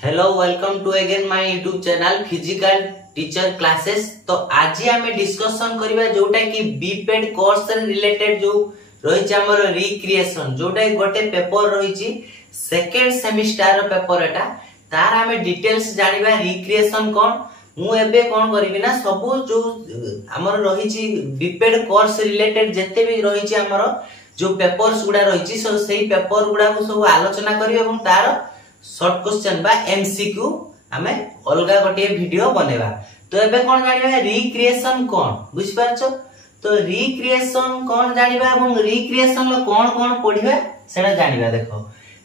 Hello welcome to again my YouTube channel physical teacher classes. तो आज आमे discussion करबा जोटा कि बीपेड कोर्स रिलेटेड जो रही हमर रिक्रिएशन जोटा गोटे पेपर रही सेकेंड सेमिस्टर पेपर एटा तार आमे डिटेल्स जानिबा रिक्रिएशन कोन मु एबे कोन करबी ना सब जो हमर रही बीपेड कोर्स रिलेटेड जते भी रही हमर जो पेपर्स गुडा रही सो सेही पेपर गुडा को सब आलोचना करी एवं तार शॉर्ट क्वेश्चन बा एमसीक्यू हमें अलगा गोटे वीडियो बनेबा। तो एबे कोन जानिबा रिक्रिएशन कोन बुझ पाछो। तो रिक्रिएशन कोन जानिबा एवं रिक्रिएशन लो कोन पढिबा सेना जानिबा। देखो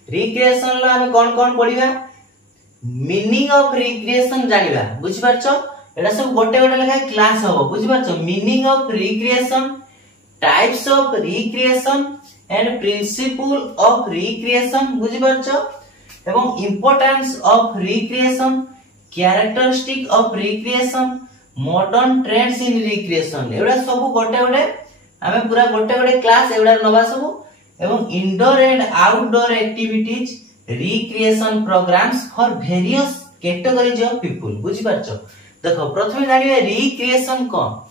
रिक्रिएशन लो हमें कोन पढिबा मीनिंग ऑफ रिक्रिएशन जानिबा बुझ पाछो। एडा सब गोटे गोटे लेखा क्लास हो बुझ पाछो। Meaning of recreation, types of recreation and principle of recreation बुझ पाछो एवं importance of recreation, characteristic of recreation, modern trends in recreation एवडा सब गोटे गोटे हमें पूरा गोटे गोटे क्लास एवडा नबा सब एवं indoor and outdoor activities recreation programs for various categories of people बुझ पाछो। देखो प्रथमे जानिबे रिक्रिएशन कोन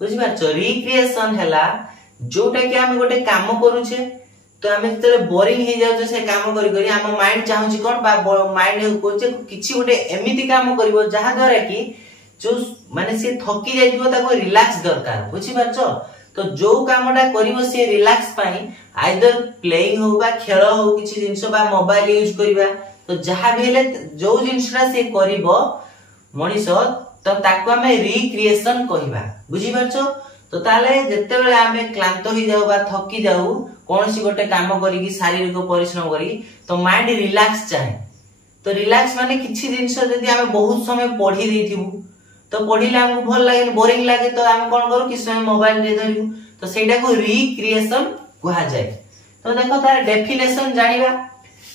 बुझ पाछो। रिक्रिएशन हैला जोटा कि हम गोटे काम करूछे तो आमे जते बोरिंग हे जाउ से काम करी करी हम माइंड चाहू छी कोन बा माइंड कोचे किछि गोटे एमिति काम करबो जहा द्वारा कि जो माने से थकी जाइबो ताको रिलैक्स दरकार बुझि पाछो। तो जो कामटा करिवो से रिलैक्स पाई आइदर प्लेइंग हो बा खेल हो किछि जिंस बा मोबाइल यूज करिबा तो जहा भी हेले जो जिंसरा से करिवो मनीषो तो ताको हमें रिक्रिएशन कहिबा बुझि पाछो। तो ताले जते बेले आमे क्लांत हो जाउ बा थकी जाउ कोनसी गोटे काम करी की शारीरिक परिश्रम करी तो माइंड रिलैक्स चाहे। तो रिलैक्स माने किछि जिंस जदी आमे बहुत समय पढी देथिबु तो पढिले हमको भल लागे बोरिंग लागे तो आमे कोन करू कि समय मोबाइल दे धरिबु तो सेटा को रिक्रिएशन कहा जाय। तो देखो तार डेफिनेशन जानिबा।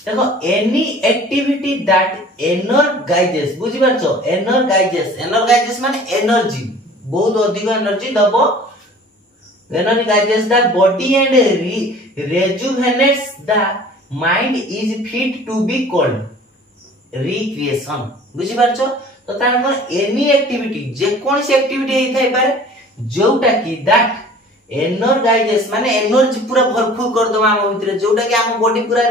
देखो एनी एक्टिविटी दैट एनर्जाइजेस बुझि पाछो। एनर्जाइजेस माने एनर्जी बहुत अधिक एनर्जी दबो energizes the body and rejuvenates the mind is fit to be called recreation बुझि पाछो। तो तार कोन एनी एक्टिविटी जे कोन से एक्टिविटी हेइ थाइ पारे जोटा कि दैट एनर्जाइजेस माने एनर्जी पूरा भरपूर कर दबा हम भीतर जोटा कि हम बॉडी पूरा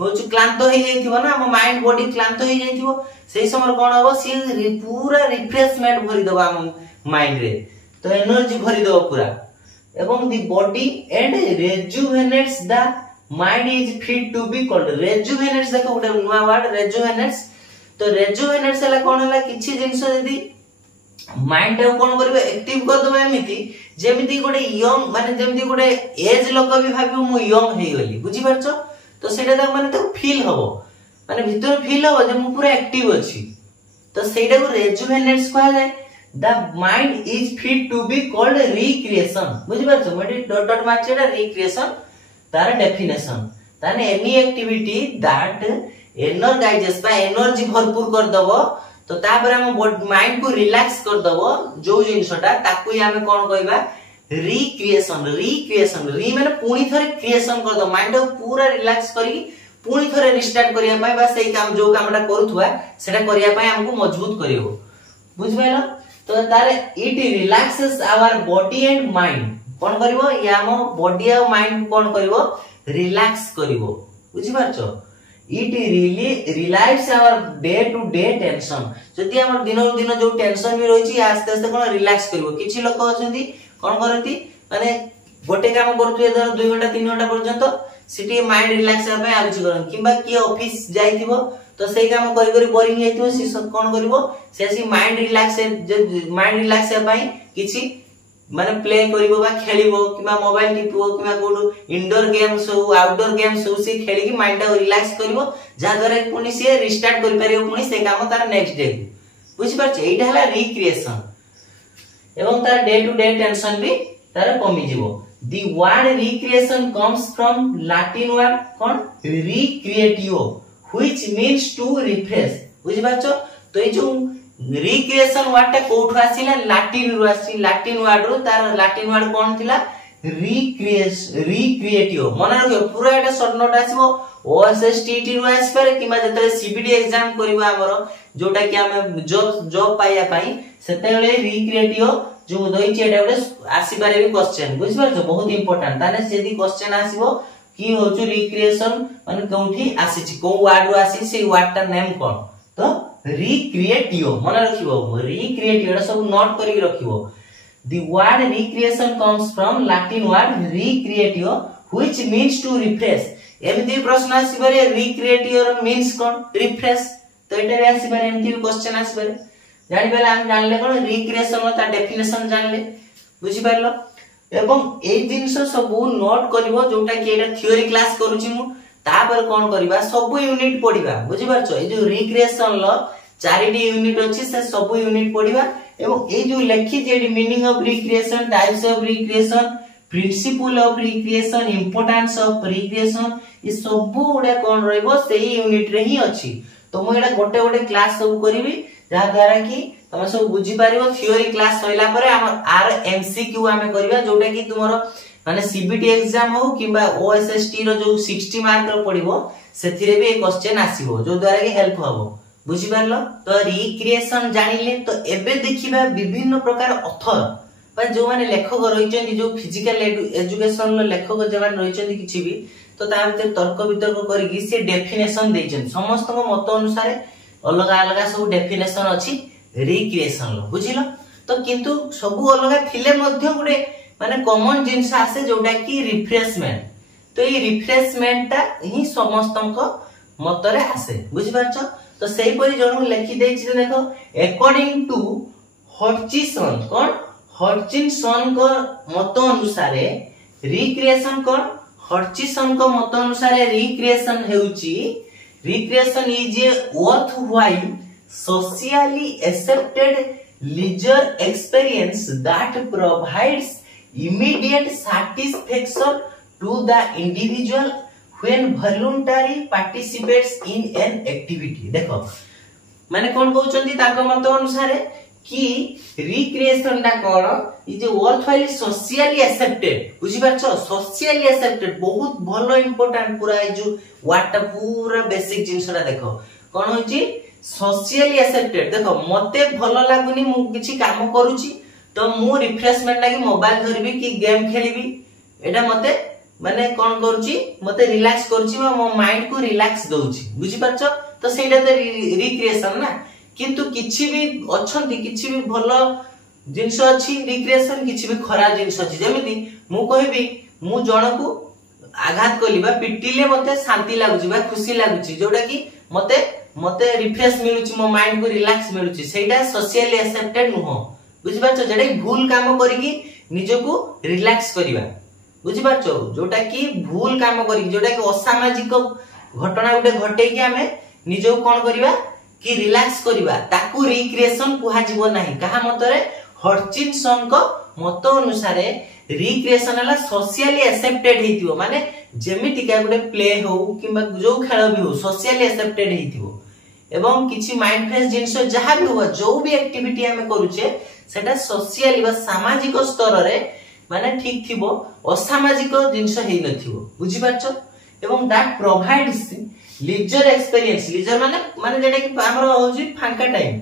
होछु क्लांत होई जाइथिबो ना हम माइंड बॉडी क्लांत होई जाइथिबो सेही समय कोन होबो सी पूरा रिफ्रेशमेंट भरि दबा हम माइंड रे। तो एनर्जी भरि दबो पूरा एवं the body and rejuvenates the mind is fit to be called rejuvenates। देखो गोटे नुवा वर्ड rejuvenates। तो rejuvenates हला कोन हला किछि जिंस जदी माइंड को कोन करबे एक्टिव कर दबे एमिति जेमिति गोटे यंग माने जेमिति गोटे एज लोक भी भाबियो मु यंग हे गली बुझि परछो। तो सेटा त माने तो फील हबो माने भीतर फील हबो जे मु पूरा एक्टिव अछि। तो सेटा को rejuvenates कहला जाय। The mind is fit to be called recreation बुझि पाछो। मडी डॉट डॉट मार्चेडा recreation तार डेफिनेशन ताने एनी एक्टिविटी दैट एनर्जाइजेस बा एनर्जी भरपूर कर दबो तो तापर हम माइंड को रिलैक्स कर दबो जो जिंसटा ताकू ही हमें कोन कहबा रिक्रिएशन। री माने पुनी थरे क्रिएशन कर दो माइंड को पूरा रिलैक्स करी पुनी थरे रिस्टार्ट करिया पाए बा सेही काम जो कामटा करूथुआ सेटा करिया पाए हमको मजबूत करियो बुझ पाइलो। तो तारे it relaxes our body and mind कोन करिवो या हम बॉडी और माइंड कोन करिवो रिलैक्स करिवो बुझि पाछो। It relieves our day to day tension जदी हमर दिन दिन जो टेंशन भी रही छी आस्ते आस्ते कोन रिलैक्स करिवो। किछि लोक अछंती कोन करंती माने गोटे काम करथुए धर 2 घंटा 3 घंटा पर्यंत सिटी माइंड रिलैक्स होबे आ कुछ करन किबा की ऑफिस जाइथिबो तो सेही काम करि करि बोरिंग हेतिबो सी कोन करिवो सेसी माइंड रिलैक्स हे पई किछि माने प्ले करिवो बा खेलिवो किबा मोबाइल टिपिवो किबा कोडो इंडोर गेम्स हो आउटडोर गेम्स हो सी खेली की माइंड को रिलैक्स करिवो जा द्वारा पुनी से रिस्टार्ट करि परिवो पुनी से काम तार नेक्स्ट डे बुझि पाछ। एटा हला रिक्रिएशन एवं तार डे टू डे टेंशन भी तार कमी जिवो। The word recreation comes from Latin word cone recreatio which means to refresh बुझि पाछो। तो ए जो रिक्रिएशन वर्ड टा कोठु आसीला लाटिन रु आसी लाटिन वर्ड रु तार लाटिन वर्ड कोन थिला रिक्रिएटिव मन रखियो पूरा एटा शॉर्ट नोट आसीबो ओएसएसटीटी रो आसी पारे किमा जतले सीबीटी एग्जाम करबा हमर जोटा कि हम जॉब पाइया पई सेतेले रिक्रिएटिव जो दोइछि एटा गोटे आसी पारे भी क्वेश्चन बुझि पारछो बहुत इंपोर्टेंट ताने सेदी क्वेश्चन आसीबो की होछु रिक्रिएशन माने कोठी आसीछि को वर्ड रो आसी से वर्ड ता नेम कोन तो रिक्रिएटिव मन रखिबो रिक्रिएटिव एटा सब नोट करि रखिबो The word recreation comes from Latin word recreatio which means to refresh. एमती प्रश्न आसी पारे recreatio means कोन refresh तो एटा रे आसी पारे एमती क्वेश्चन आसी पारे जानि बेला हम जानले कोन recreation ता डेफिनेशन जानले बुझि पारलो एवं ए जिंस सब नोट करबो जोटा कि एटा थ्योरी क्लास करूची मु तापर कोन करबा सब यूनिट पढिबा बुझि पारछो ए जो recreation लो चारिटी यूनिट अछि से सब यूनिट पढिबा एवं ए जो लिखि जे meaning of recreation types of recreation principle of recreation importance of recreation ई सब गुडे कोन रहइबो सेही यूनिट रे ही अछि तो मु एटा गोटे गोटे क्लास सब करबी जहा द्वारा कि तमे सब बुझी पारिबो थ्योरी क्लास होइला परे हम आर एमसीक्यू हमें करबा जोटा कि तुमरो माने सीबीटी एग्जाम हो किबा ओएसएसटी रो जो 60 मार्क रो पडिबो सेथिरे भी एक क्वेश्चन आसीबो जो द्वारा कि हेल्प हबो बुझी पारलो तो रिक्रिएशन जानिले तो एबे देखिबा विभिन्न प्रकार ऑथर बा जो माने लेखक रहिचंदी जो फिजिकल एजुकेशन लो लेखक जवान रहिचंदी किछि भी तो ता भीतर तर्क वितर्क करिकि से डेफिनेशन दैचन समस्त को मत अनुसार अलग अलग सब डेफिनेशन अछि रिक्रिएशन लो बुझिलो तो किंतु सब अलग थिले मध्य गुडे माने कॉमन जिंस आसे जोटा कि रिफ्रेशमेंट तो ये रिफ्रेशमेंट ता ही समस्त को मतरे आसे बुझि पारछो तो सही परि जणो लिखि देछि देखो अकॉर्डिंग टू हॉटचिसन कोन हॉटचिसन को मत अनुसार रिक्रिएशन कोन हॉटचिसन को मत अनुसार रिक्रिएशन हेउची recreation is a worthwhile socially accepted leisure experience that provides immediate satisfaction to the individual when voluntary participates in an activity देखो माने कोन कहउचंदी ताको मत अनुसार कि रिक्रिएशन दा कोन इ जे वर्थव्हाइल सोशली एक्सेप्टेड बुझि पाछो सोशली एक्सेप्टेड बहुत भलो इंपोर्टेंट पूरा ए जो वाटा पूरा बेसिक जिंसडा देखो कोन होची सोशली एक्सेप्टेड देखो मते भलो लागुनी मु किछि काम करूची तो मु रिफ्रेशमेंट लागि मोबाइल धरबी कि गेम खेलिबी एटा मते माने कोन करूची मते रिलैक्स करूची मो माइंड को रिलैक्स दोउची बुझि पाछो तो सेटा तो रिक्रिएशन ना किंतु किछि भी अछंती किछि भी भलो जिंस अछि रिक्रिएशन किछि भी खराब जिंस अछि जेमिति मु कहबी मु जण को आघात कलिबा पिटिले मते शांति लागुची बा खुशी लागुची जोटा कि मते मते रिफ्रेश मिलुची मो माइंड को रिलैक्स मिलुची सेटा सोशली एक्सेप्टेड नुहो बुझि पाछो जेडे भूल काम करिकि निजको रिलैक्स करिबा बुझि पाछो जोटा कि भूल काम करी जोटा कि असामाजिक घटना गुटे घटे कि हमें निजो कोन करिबा कि रिलैक्स करिबा ताकू रिक्रिएशन कुहा जीवो नाही कहा मतरे हॉटचिसन को मत अनुसार रिक्रिएशन हला सोशली एक्सेप्टेड हेतिबो माने जेमिति का गुटे प्ले हो किबा जो खेल भी हो सोशली एक्सेप्टेड हेतिबो एवं किछि माइंड फ्रेश जिंस जहा भी हो जो भी एक्टिविटी हमें करूचे सेटा सोशली बा सामाजिक स्तर रे माने ठीक थिबो असामाजिक जिंस हेइ नथिबो बुझि पाछो एवं that provides leisure experience leisure माने माने जेडा कि हमर होजी फांका टाइम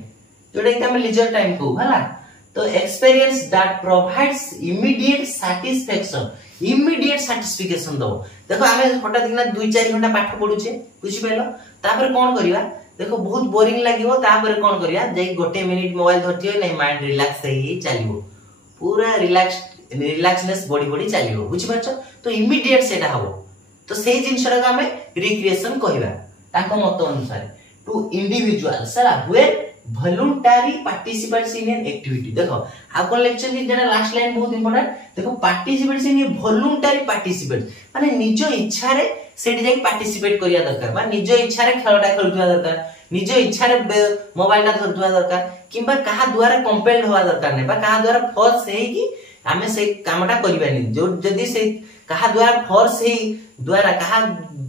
जोडा कि हम लीजर टाइम को हला तो experience that provides immediate satisfaction दो देखो हमें हटा दिना 2-4 घंटा पाठ पढुचे बुझि पाइलो तापर कोन करिवा देखो बहुत बोरिंग लागिवो तापर कोन करिया जे 1 मिनिट मोबाइल धरतियो नै माइंड रिलैक्स हेइ चलिवो पूरा रिलैक्सनेस बॉडी बॉडी चलिवो बुझि पाछो तो इमीडिएट सेटा हबो तो सेही जिंसरा का हमें रिक्रिएशन कहिबा ताको मत अनुसार टू इंडिविजुअल सरा when voluntary participates in an activity देखो आ कोन लेक्चर नि जेना लास्ट लाइन बहुत इंपोर्टेंट देखो पार्टिसिपेट्स इन वॉलंटरी पार्टिसिपेट माने निजो इच्छा रे सेठी जाई पार्टिसिपेट करिया दरकार बा निजो इच्छा रे खेलटा खेलुवा दरकार निजो इच्छा रे मोबाइलटा धरतुवा दरकार किबा कहा द्वारा कंपेल्ड होवा दरकार नै बा कहा द्वारा फोर्स हेई कि हमें से कामटा करिबानी जो जदी से कहा द्वारा फोर्स हेई द्वारा कहा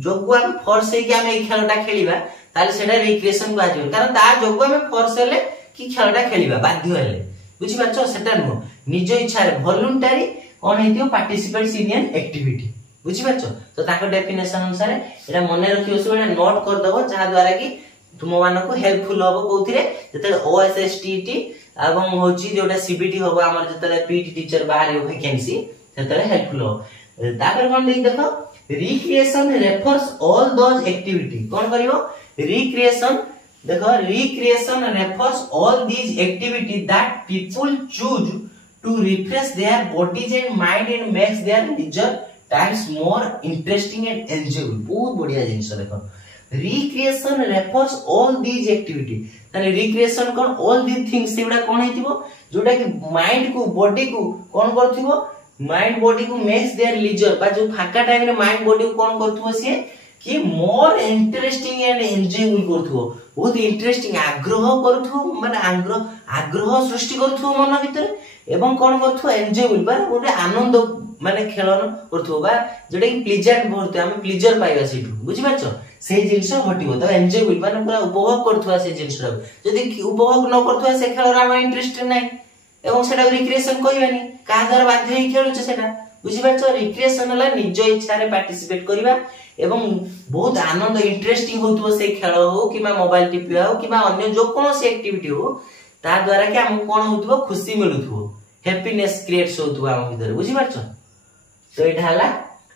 जोगुआ फोर्स हेई कि हमें ए खेलटा खेलिबा ताले सेटा रिक्रिएशन को आजियो कारण ता जोगुआ में फोर्स हेले कि खेलटा खेलिबा बाध्य हेले बुझि पाछो सेटा नो निजो इच्छा रे वॉलंटरी कोन हेतियो पार्टिसिपेट्स इन एन एक्टिविटी बुझि पाछो तो ताको डेफिनेशन अनुसार एटा मने रखियो से एटा नोट कर दबो जहा द्वारा कि तुम मानको को हेल्पफुल होबो कोथिरे जते ओएसएसटीटी एवं होची जोटा सीबीटी होबो हमर जते पीटी टीचर बाहर वैकेंसी तते हेल्पफुल हो तापर कोन देख देखो recreation refers all those activity कोन करिवो रिक्रिएशन देखो recreation refers all these activity that people choose to refresh their bodies and mind and makes their leisure times more interesting and enjoyable बहुत बढ़िया जिंस देखो recreation refers all these activity ताने recreation कोन all these things सेडा कोन हेतिबो जोटा कि माइंड को बॉडी को कोन करथिबो माइंड बॉडी को मेक्स देयर लीजर बा जो फाका टाइम रे माइंड बॉडी को कोन करथुबो से कि मोर इंटरेस्टिंग एंड एंजॉयबल करथुबो बहुत इंटरेस्टिंग आग्रह करथुबो माने आग्रह सृष्टि करथुबो मन भीतर एवं कोन करथुबो एंजॉयबल बा गोटे आनंद माने खेलन करथुबो बा जेटा कि प्लेजर बहुत हम प्लेजर पाइबा सिटु बुझि पाछो से जिंस हटिबो त एंजॉयबल माने पूरा उपभोग करथुबा से जिंस जदी उपभोग न करथुबा से खेल रा हम इंटरेस्ट नै एवं सेटा रिक्रिएशन कहबानी का द्वारा बाध्य होई खेलुछ सेटा बुझि पाछो रिक्रिएशन हला निज इच्छा रे पार्टिसिपेट करबा एवं बहुत आनंद इंटरेस्टिंग होतबो से खेल हो कि मोबाइल टीपी हो कि अन्य जो कोनोसी एक्टिविटी हो ता द्वारा कि हम कोन होतबो खुशी मिलुथबो हैप्पीनेस क्रिएट्स होतबो हम भीतर बुझि पाछो तो एटा हला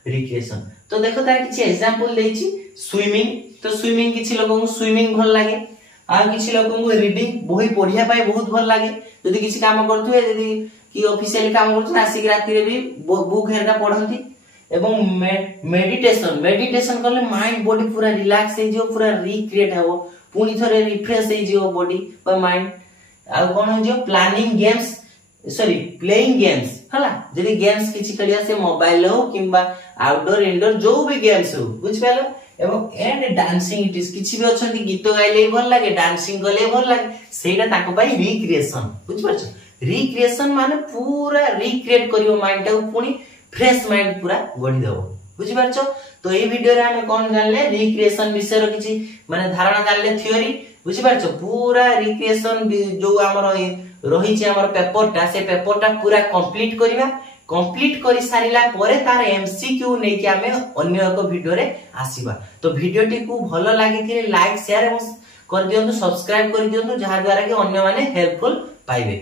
रिक्रिएशन तो देखो तार किछि एग्जांपल देछि स्विमिंग तो स्विमिंग किछि लोगन को स्विमिंग भल लागे आ किछि लोगन को रीडिंग बही पढिया पाए बहुत भल लागे जदी किछि काम करथुए जदी कि ऑफिशियल काम करथु आसी राती रे भी बुक हेरका पढंती एवं मेडिटेशन करले माइंड बॉडी पूरा रिलैक्स हे जो पूरा रिक्रिएट हो पुनी थरे रिफ्रेश हे जो बॉडी बा माइंड आ कोन हो जो planning games sorry playing games हला जदी गेम्स किछि करिया से मोबाइल हो किबा आउटडोर इंडोर जो भी गेम्स हो बुझ पालो एवं एंड डांसिंग इट इज किछि भी अछंती गीत गाइले भल लागे डांसिंग करले भल लागे सेटा ताको पई रिक्रिएशन बुझ पाछो रिक्रिएशन माने पूरा रिक्रिएट करियो माइंड टा पुनी फ्रेश माइंड पूरा गढी देबो बुझि पाछो तो ए वीडियो रे हम कोन जानले रिक्रिएशन विषय रो किछि माने धारणा जानले थ्योरी बुझि पाछो पूरा रिक्रिएशन जो हमर रही छै हमर पेपरटा से पेपरटा पूरा कंप्लीट करिवा कंप्लीट करि सारिला परे तार एमसीक्यू नै कि हमें अन्य एक वीडियो रे आसीबा तो वीडियोटी को भलो लागि थिले लाइक शेयर एवं कर दियंतु सब्सक्राइब कर दियंतु जहा द्वारा कि अन्य माने हेल्पफुल पाइबे।